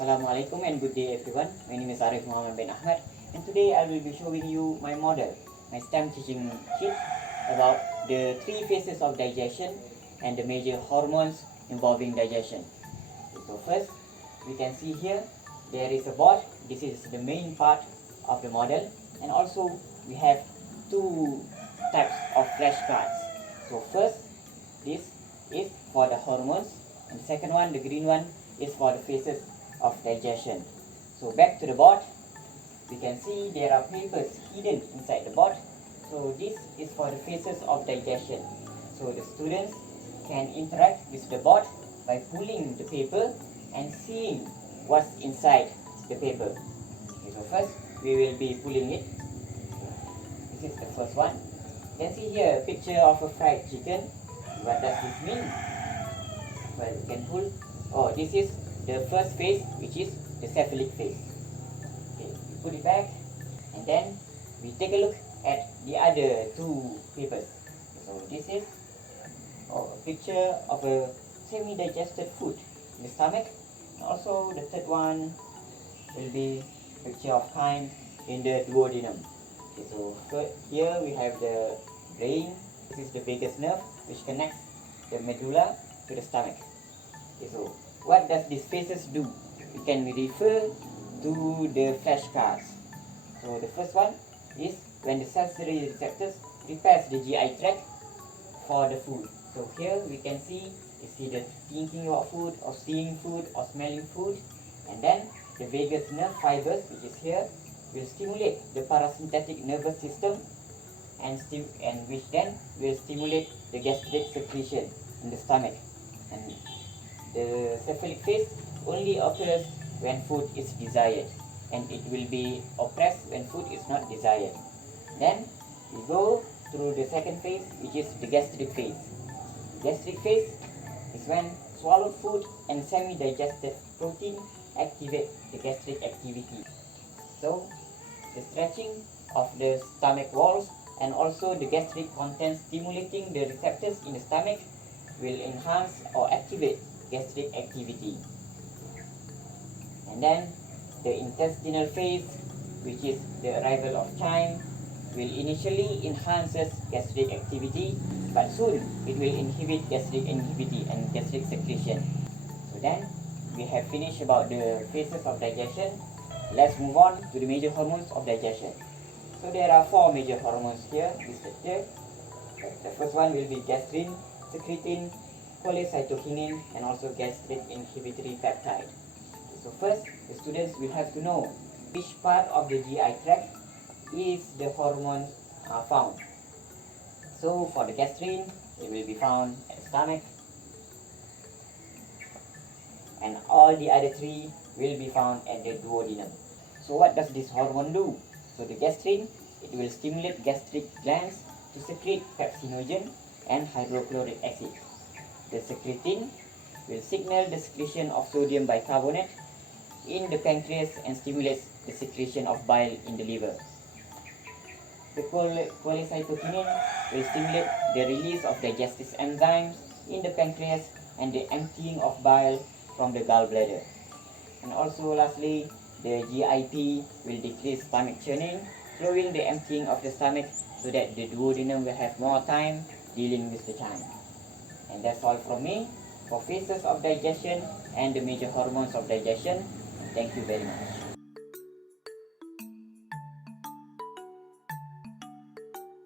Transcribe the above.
Assalamualaikum and good day everyone. My name is Arif Muhammad bin Ahmad, and today I will be showing you my model, my STEM teaching sheet about the three phases of digestion and the major hormones involving digestion. So first, we can see here there is a board. This is the main part of the model, and also we have two types of flashcards. So first, this is for the hormones, and the second one, the green one, is for the phases of digestion. So back to the board, we can see there are papers hidden inside the board. So this is for the phases of digestion. So the students can interact with the board by pulling the paper and seeing what's inside the paper. Okay, so first we will be pulling it. This is the first one. You can see here a picture of a fried chicken. What does this mean? Well, you can pull. Oh, this is the first phase, which is the cephalic phase. Okay, we put it back, and then we take a look at the other two papers. So this is a picture of a semi-digested food in the stomach. And also the third one will be a picture of chyme in the duodenum. Okay, so here we have the brain. This is the vagus nerve, which connects the medulla to the stomach. Okay, so what does these phases do? We can refer to the flashcards. So the first one is when the sensory receptors prepares the GI tract for the food. So here we can see it's either thinking about food or seeing food or smelling food, and then the vagus nerve fibers, which is here, will stimulate the parasympathetic nervous system, and which then will stimulate the gastric secretion in the stomach. And the cephalic phase only occurs when food is desired, and it will be oppressed when food is not desired. Then we go through the second phase, which is the gastric phase. Gastric phase is when swallowed food and semi-digested protein activate the gastric activity. So the stretching of the stomach walls and also the gastric contents stimulating the receptors in the stomach will enhance or activate gastric activity. And then the intestinal phase, which is the arrival of chyme, will initially enhances gastric activity, but soon it will inhibit gastric activity and gastric secretion. So then we have finished about the phases of digestion. Let's move on to the major hormones of digestion. So there are four major hormones here listed here. The first one will be gastrin, secretin, cholecytokinin, and also gastric inhibitory peptide. So first, the students will have to know which part of the GI tract is the hormone found. So for the gastrin, it will be found at the stomach, and all the other three will be found at the duodenum. So what does this hormone do? So the gastrin, it will stimulate gastric glands to secrete pepsinogen and hydrochloric acid. The secretin will signal the secretion of sodium bicarbonate in the pancreas and stimulates the secretion of bile in the liver. The cholecytokinin will stimulate the release of digestive enzymes in the pancreas and the emptying of bile from the gallbladder. And also lastly, the GIP will decrease stomach churning, slowing the emptying of the stomach so that the duodenum will have more time dealing with the chyme. And that's all from me for phases of digestion and the major hormones of digestion. Thank you very much.